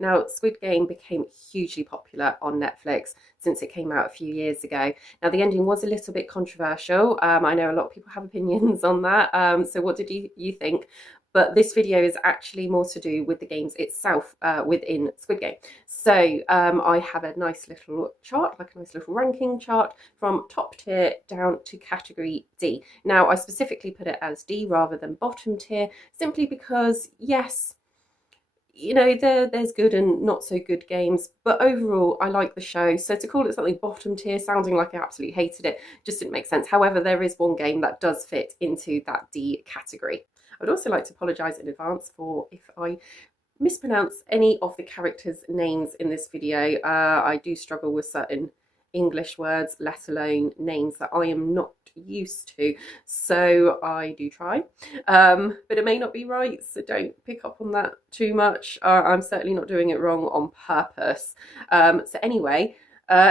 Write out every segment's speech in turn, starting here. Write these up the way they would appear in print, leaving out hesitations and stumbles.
Now, Squid Game became hugely popular on Netflix since it came out a few years ago. Now, the ending was a little bit controversial. I know a lot of people have opinions on that. So what did you think? But this video is actually more to do with the games itself within Squid Game. So I have a nice little chart, like a nice little ranking chart from top tier down to category D. Now, I specifically put it as D rather than bottom tier, simply because, yes, you know, there's good and not so good games, but overall I like the show. So to call it something bottom tier, sounding like I absolutely hated it, just didn't make sense. However, there is one game that does fit into that D category. I would also like to apologise in advance for if I mispronounce any of the characters' names in this video. I do struggle with certain English words, let alone names that I am not used to. So I do try, but it may not be right, so don't pick up on that too much. I'm certainly not doing it wrong on purpose. So anyway,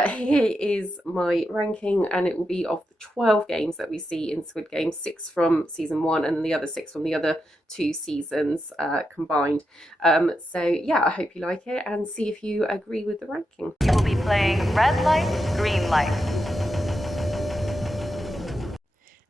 here is my ranking, and it will be of the 12 games that we see in Squid Game, 6 from season 1 and the other 6 from the other 2 seasons combined. So yeah, I hope you like it and see if you agree with the ranking. You will be playing red light, green light.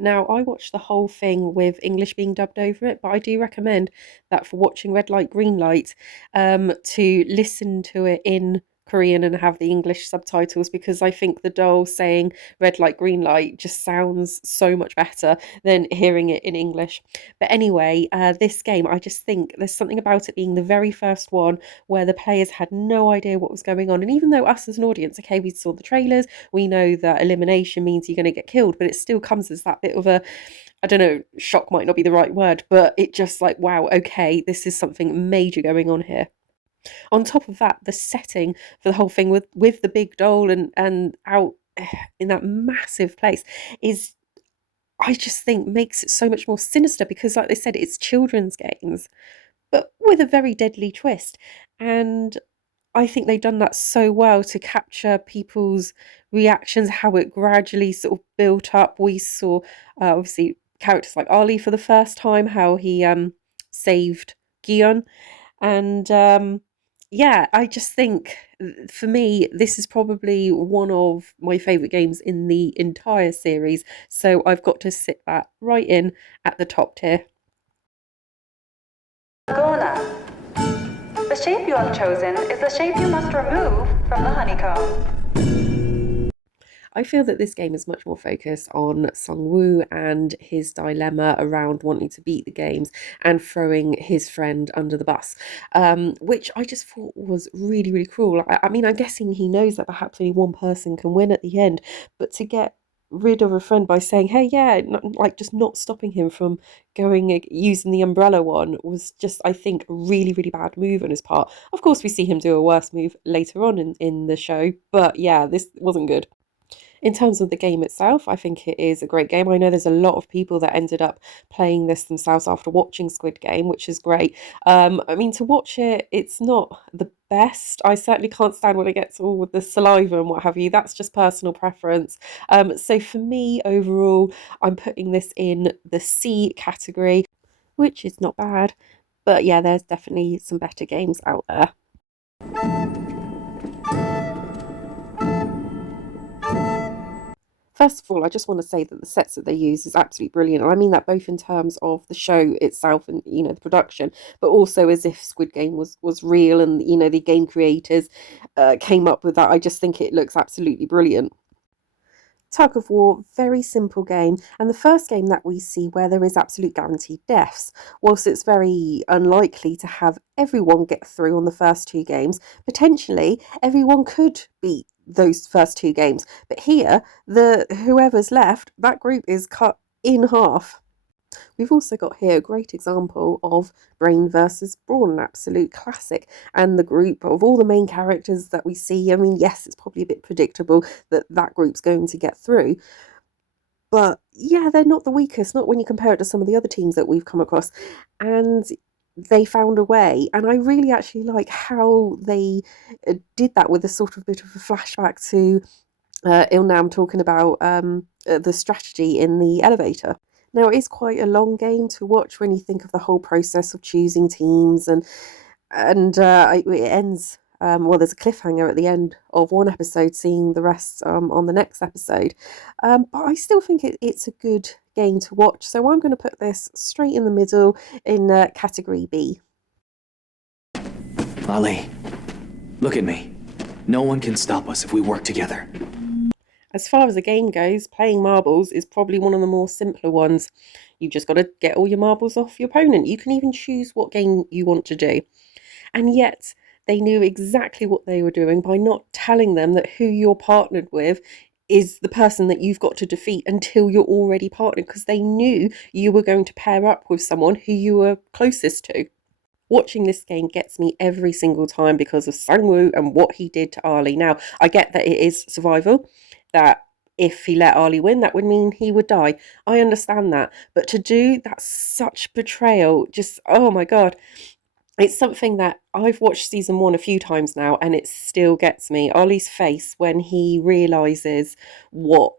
Now, I watched the whole thing with English being dubbed over it, but I do recommend that for watching red light, green light, to listen to it in Korean and have the English subtitles, because I think the doll saying red light, green light just sounds so much better than hearing it in English. But anyway, this game, I just think there's something about it being the very first one where the players had no idea what was going on. And even though us as an audience, okay, we saw the trailers, we know that elimination means you're going to get killed, but it still comes as that bit of a, I don't know, shock might not be the right word, but it just like, wow, okay, this is something major going on here. On top of that, the setting for the whole thing with the big doll and out in that massive place is, I just think, makes it so much more sinister, because like they said, it's children's games, but with a very deadly twist. And I think they've done that so well to capture people's reactions, how it gradually sort of built up. We saw obviously characters like Ali for the first time, how he saved Gion, and yeah, I just think for me, this is probably one of my favourite games in the entire series. So I've got to sit that right in at the top tier. Gona. The shape you have chosen is the shape you must remove from the honeycomb. I feel that this game is much more focused on Sung-woo and his dilemma around wanting to beat the games and throwing his friend under the bus, which I just thought was really, really cruel. I mean, I'm guessing he knows that perhaps only one person can win at the end, but to get rid of a friend by saying, hey, yeah, like just not stopping him from going using the umbrella one was just, I think, a really, really bad move on his part. Of course, we see him do a worse move later on in the show, but yeah, this wasn't good. In terms of the game itself, I think it is a great game. I know there's a lot of people that ended up playing this themselves after watching Squid Game, which is great. I mean, to watch it, it's not the best. I certainly can't stand when it gets all with the saliva and what have you. That's just personal preference. So for me, overall, I'm putting this in the C category, which is not bad. But yeah, there's definitely some better games out there. First of all, I just want to say that the sets that they use is absolutely brilliant. And I mean that both in terms of the show itself and, you know, the production, but also as if Squid Game was real and, you know, the game creators came up with that. I just think it looks absolutely brilliant. Tug of War, very simple game, and the first game that we see where there is absolute guaranteed deaths. Whilst it's very unlikely to have everyone get through on the first 2 games, potentially everyone could beat those first 2 games. But here, the whoever's left, that group is cut in half. We've also got here a great example of Brain versus Brawn, an absolute classic. And the group of all the main characters that we see, I mean, yes, it's probably a bit predictable that that group's going to get through. But yeah, they're not the weakest, not when you compare it to some of the other teams that we've come across. And they found a way. And I really actually like how they did that with a sort of bit of a flashback to Ilnam talking about the strategy in the elevator. Now, it is quite a long game to watch when you think of the whole process of choosing teams, and and it ends. Well, there's a cliffhanger at the end of one episode, seeing the rest on the next episode. But I still think it's a good game to watch, so I'm going to put this straight in the middle in category B. Ali, look at me. No one can stop us if we work together. As far as the game goes, playing marbles is probably one of the more simpler ones. You've just got to get all your marbles off your opponent. You can even choose what game you want to do. And yet, they knew exactly what they were doing by not telling them that who you're partnered with is the person that you've got to defeat until you're already partnered, because they knew you were going to pair up with someone who you were closest to. Watching this game gets me every single time because of Sang-woo and what he did to Ali. Now, I get that it is survival, that if he let Ali win, that would mean he would die. I understand that. But to do that, such betrayal, just, oh my God. It's something that I've watched season 1 a few times now, and it still gets me. Ollie's face when he realizes what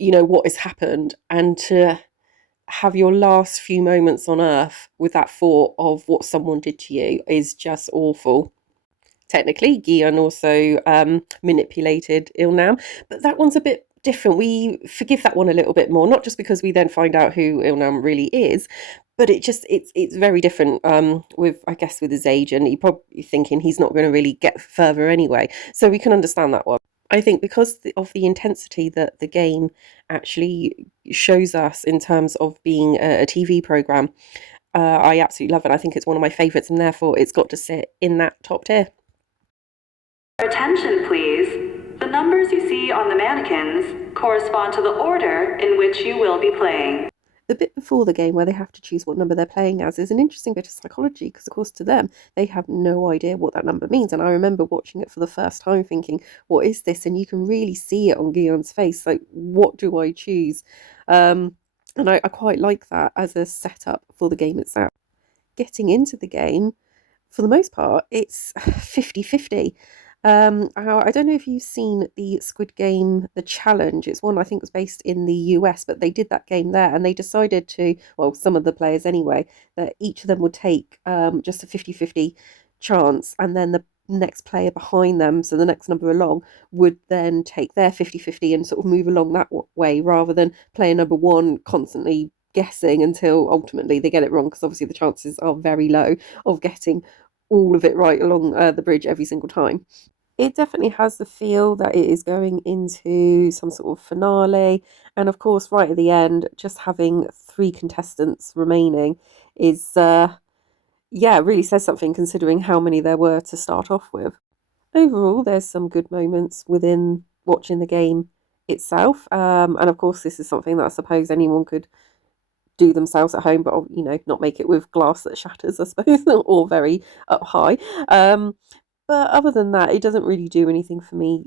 has happened, and to have your last few moments on Earth with that thought of what someone did to you is just awful. Technically, Guion also manipulated Ilnam, but that one's a bit different. We forgive that one a little bit more, not just because we then find out who Ilnam really is, but it's very different with, I guess, with his age, and you're probably thinking he's not going to really get further anyway, so we can understand that one. I think because of the intensity that the game actually shows us in terms of being a TV program, I absolutely love it. I think it's one of my favourites, and therefore it's got to sit in that top tier. Attention, please. The numbers you see on the mannequins correspond to the order in which you will be playing. The bit before the game where they have to choose what number they're playing as is an interesting bit of psychology, because of course to them they have no idea what that number means. And I remember watching it for the first time thinking, what is this? And you can really see it on Guion's face, like, what do I choose? And I quite like that as a setup for the game itself. Getting into the game, for the most part, it's 50-50. I don't know if you've seen the Squid Game, The Challenge. It's one I think was based in the US, but they did that game there, and they decided to, well, some of the players anyway, that each of them would take just a 50-50 chance, and then the next player behind them, so the next number along, would then take their 50-50 and sort of move along that way, rather than player number one constantly guessing until ultimately they get it wrong, because obviously the chances are very low of getting all of it right along the bridge every single time. It definitely has the feel that it is going into some sort of finale, and of course right at the end, just having 3 contestants remaining is really says something, considering how many there were to start off with. Overall, there's some good moments within watching the game itself, and of course this is something that I suppose anyone could do themselves at home, but not make it with glass that shatters, I suppose, or very up high. But other than that, it doesn't really do anything for me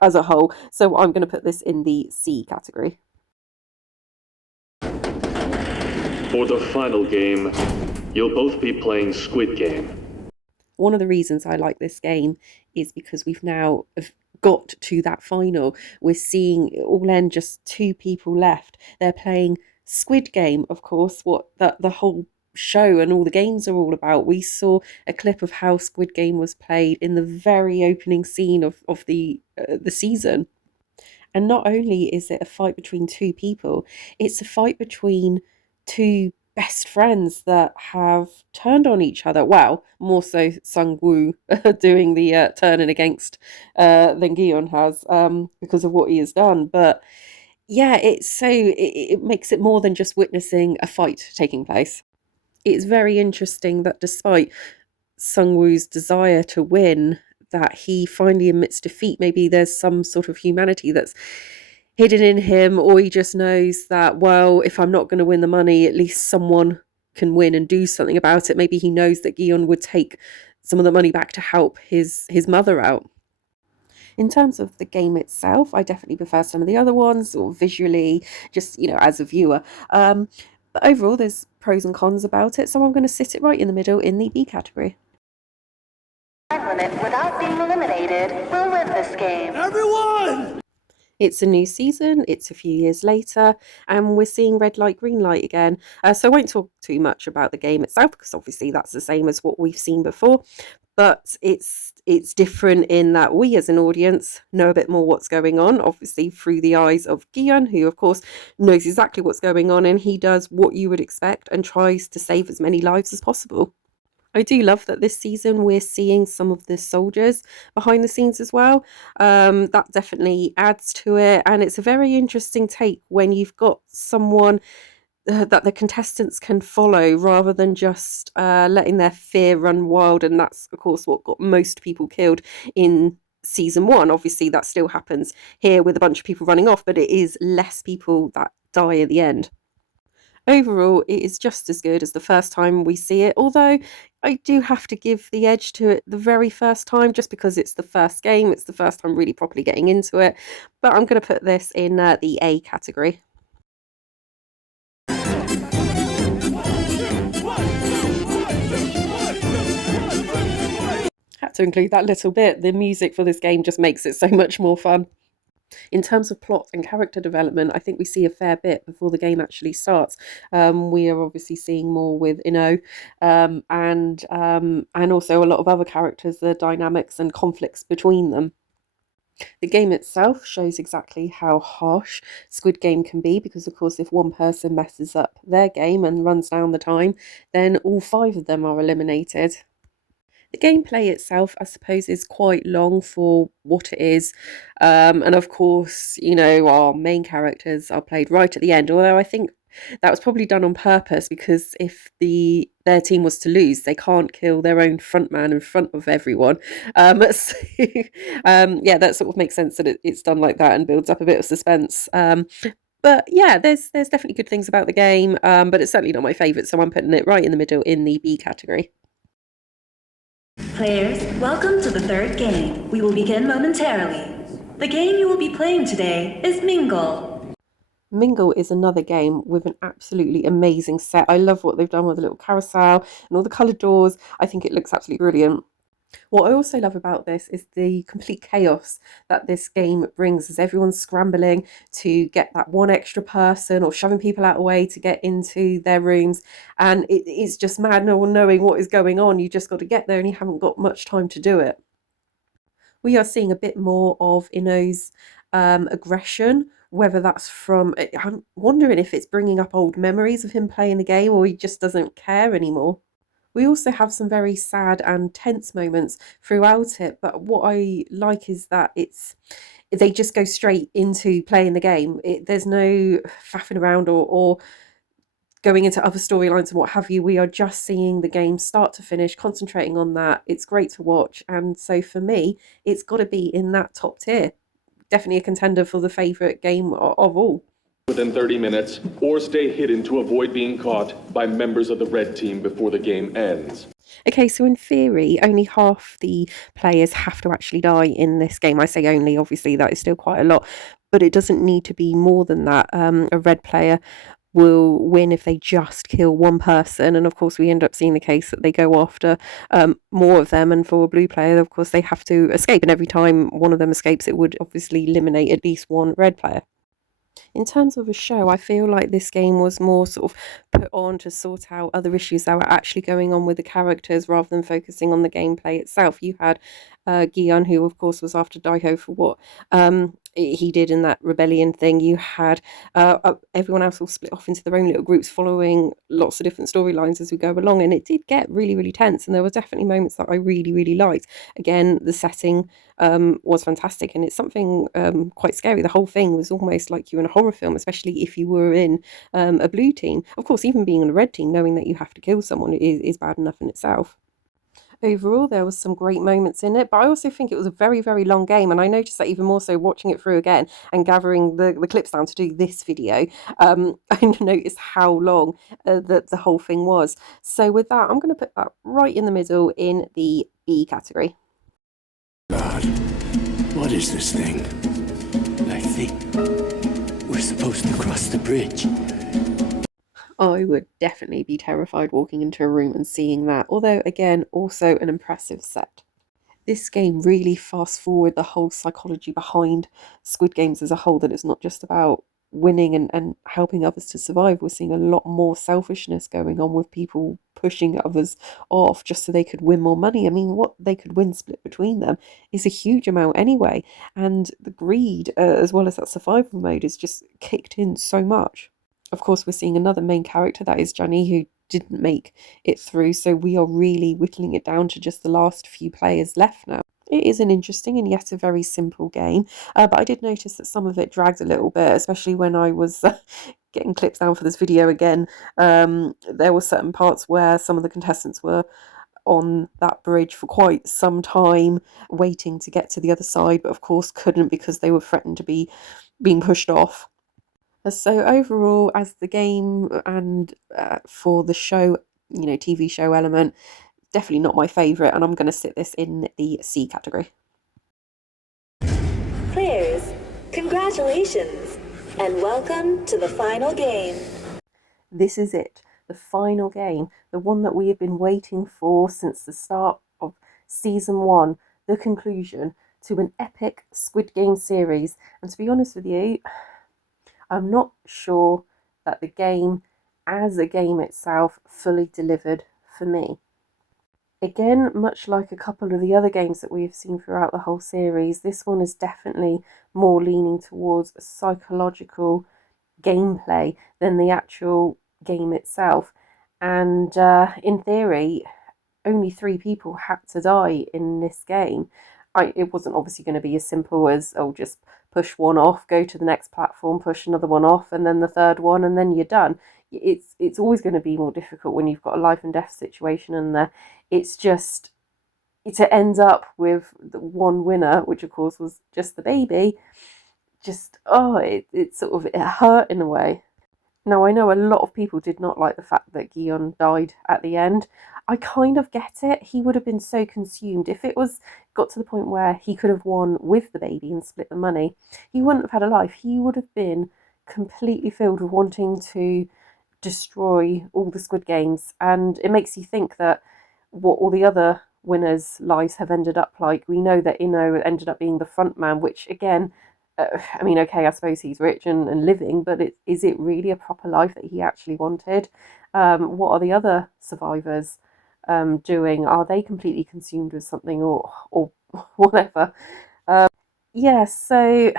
as a whole, so I'm going to put this in the C category. For the final game, you'll both be playing Squid Game. One of the reasons I like this game is because we've now got to that final. We're seeing it all end, just 2 people left. They're playing Squid Game, of course, what the whole show and all the games are all about. We saw a clip of how Squid Game was played in the very opening scene of the season. And not only is it a fight between 2 people, it's a fight between 2 best friends that have turned on each other. Well, more so Sang-woo doing the turning against than Guion has, because of what he has done. But yeah, it makes it more than just witnessing a fight taking place. It's very interesting that despite Sung-woo's desire to win, that he finally admits defeat. Maybe there's some sort of humanity that's hidden in him, or he just knows that, well, if I'm not going to win the money, at least someone can win and do something about it. Maybe he knows that Guion would take some of the money back to help his mother out. In terms of the game itself, I definitely prefer some of the other ones, or visually, just, as a viewer. But overall, there's pros and cons about it, so I'm going to sit it right in the middle in the B category. Time limit without being eliminated will win this game. Everyone! It's a new season, it's a few years later, and we're seeing red light, green light again. So I won't talk too much about the game itself because obviously that's the same as what we've seen before. But it's different in that we as an audience know a bit more what's going on, obviously through the eyes of Gian, who of course knows exactly what's going on, and he does what you would expect and tries to save as many lives as possible. I do love that this season we're seeing some of the soldiers behind the scenes as well. That definitely adds to it, and it's a very interesting take when you've got someone that the contestants can follow rather than just letting their fear run wild. And that's, of course, what got most people killed in season one. Obviously, that still happens here with a bunch of people running off, but it is less people that die at the end. Overall, it is just as good as the first time we see it, although I do have to give the edge to it the very first time just because it's the first game, it's the first time really properly getting into it. But I'm going to put this in the A category. Had to include that little bit. The music for this game just makes it so much more fun. In terms of plot and character development, I think we see a fair bit before the game actually starts. We are obviously seeing more with Ino, and also a lot of other characters, the dynamics and conflicts between them. The game itself shows exactly how harsh Squid Game can be because, of course, if one person messes up their game and runs down the time, then all 5 of them are eliminated. The gameplay itself, I suppose, is quite long for what it is. And of course, our main characters are played right at the end, although I think that was probably done on purpose because if their team was to lose, they can't kill their own frontman in front of everyone. So, yeah, that sort of makes sense that it's done like that and builds up a bit of suspense. But yeah, there's definitely good things about the game, but it's certainly not my favourite, so I'm putting it right in the middle in the B category. Players, welcome to the third game. We will begin momentarily. The game you will be playing today is Mingle. Mingle is another game with an absolutely amazing set. I love what they've done with the little carousel and all the coloured doors. I think it looks absolutely brilliant. What I also love about this is the complete chaos that this game brings as everyone's scrambling to get that one extra person or shoving people out of the way to get into their rooms. And it's just mad, no one knowing what is going on. You just got to get there and you haven't got much time to do it. We are seeing a bit more of Ino's aggression, whether that's from, I'm wondering if it's bringing up old memories of him playing the game or he just doesn't care anymore. We also have some very sad and tense moments throughout it, but what I like is that they just go straight into playing the game. There's no faffing around or going into other storylines and what have you. We are just seeing the game start to finish, concentrating on that. It's great to watch, and so for me, it's got to be in that top tier. Definitely a contender for the favourite game of all. Within 30 minutes, or stay hidden to avoid being caught by members of the red team before the game ends. Okay, so in theory, only half the players have to actually die in this game. I say only, obviously, that is still quite a lot, but it doesn't need to be more than that. A red player will win if they just kill one person, and of course we end up seeing the case that they go after more of them, and for a blue player, of course, they have to escape, and every time one of them escapes, it would obviously eliminate at least one red player. In terms of a show, I feel like this game was more sort of put on to sort out other issues that were actually going on with the characters rather than focusing on the gameplay itself. You had Gian, who of course was after Daiho for what he did in that rebellion thing. You had everyone else all split off into their own little groups following lots of different storylines as we go along, and it did get really, really tense, and there were definitely moments that I really, really liked. Again, the setting was fantastic, and it's something quite scary. The whole thing was almost like you were in a horror film, especially if you were in a blue team. Of course, even being on a red team, knowing that you have to kill someone is bad enough in itself. Overall, there was some great moments in it, but I also think it was a very, very long game, and I noticed that even more so watching it through again and gathering the clips down to do this video. I noticed how long the whole thing was. So with that, I'm going to put that right in the middle in the B category. God, what is this thing? I think we're supposed to cross the bridge. I would definitely be terrified walking into a room and seeing that, although again, also an impressive set. this game really fast forward the whole psychology behind Squid Games as a whole, that it's not just about winning and helping others to survive. We're seeing a lot more selfishness going on with people pushing others off just so they could win more money. I mean, what they could win split between them is a huge amount anyway. And the greed, as well as that survival mode, is just kicked in so much. Of course, we're seeing another main character, that is Johnny, who didn't make it through. So we are really whittling it down to just the last few players left now. It is an interesting and yet a very simple game, but I did notice that some of it dragged a little bit, especially when I was getting clips down for this video again. There were certain parts where some of the contestants were on that bridge for quite some time, waiting to get to the other side, but of course couldn't because they were threatened to be being pushed off. So overall, as the game and for the show, TV show element, definitely not my favourite, and I'm going to sit this in the C category. Players, congratulations, and welcome to the final game. This is it, the final game, the one that we have been waiting for since the start of season 1, the conclusion to an epic Squid Game series. And to be honest with you, I'm not sure that the game as a game itself fully delivered for me. Again, much like a couple of the other games that we have seen throughout the whole series, this one is definitely more leaning towards psychological gameplay than the actual game itself. And in theory, only 3 people had to die in this game. It wasn't obviously going to be as simple as, oh, just push one off, go to the next platform, push another one off, and then the third one, and then you're done. It's always going to be more difficult when you've got a life and death situation in there. It's just, it ends up with the one winner, which of course was just the baby. Just, it sort of, it hurt in a way. Now, I know a lot of people did not like the fact that Guion died at the end. I kind of get it. He would have been so consumed. If it got to the point where he could have won with the baby and split the money, he wouldn't have had a life. He would have been completely filled with wanting to destroy all the Squid Games. And it makes you think that what all the other winners' lives have ended up like. We know that Ino ended up being the front man, which again, I mean, okay, I suppose he's rich and living, but is it really a proper life that he actually wanted? What are the other survivors doing? Are they completely consumed with something or whatever? Yeah, so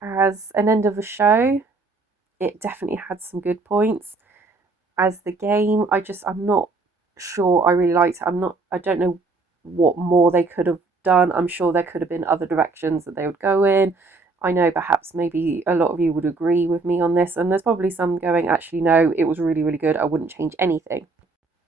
as an end of the show, it definitely had some good points. As the game, I'm not sure I really liked it. I don't know what more they could have done. I'm sure there could have been other directions that they would go in. I know perhaps maybe a lot of you would agree with me on this, and there's probably some going, actually no, it was really, really good, I wouldn't change anything.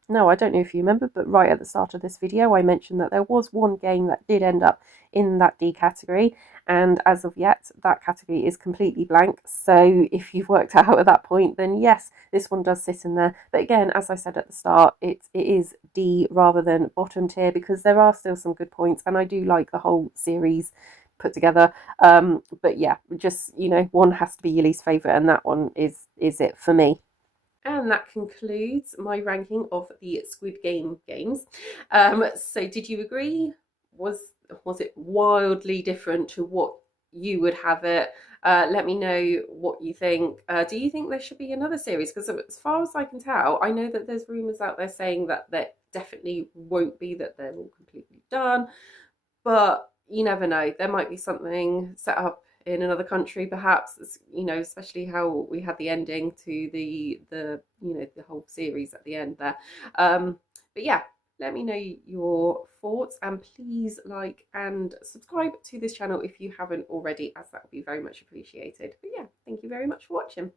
Now, I don't know if you remember, but right at the start of this video I mentioned that there was one game that did end up in that D category, and as of yet that category is completely blank. So if you've worked out at that point, then yes, this one does sit in there. But again, as I said at the start, it is D rather than bottom tier, because there are still some good points and I do like the whole series put together. But yeah, just, one has to be your least favourite, and that one is it for me. And that concludes my ranking of the Squid Game games. So did you agree? Was it wildly different to what you would have it? Let me know what you think. Do you think there should be another series? Because as far as I can tell, I know that there's rumours out there saying that there definitely won't be, that they're all completely done. But you never know. There might be something set up in another country, perhaps, especially how we had the ending to the whole series at the end there. But yeah, let me know your thoughts, and please like and subscribe to this channel if you haven't already, as that would be very much appreciated. But yeah, thank you very much for watching.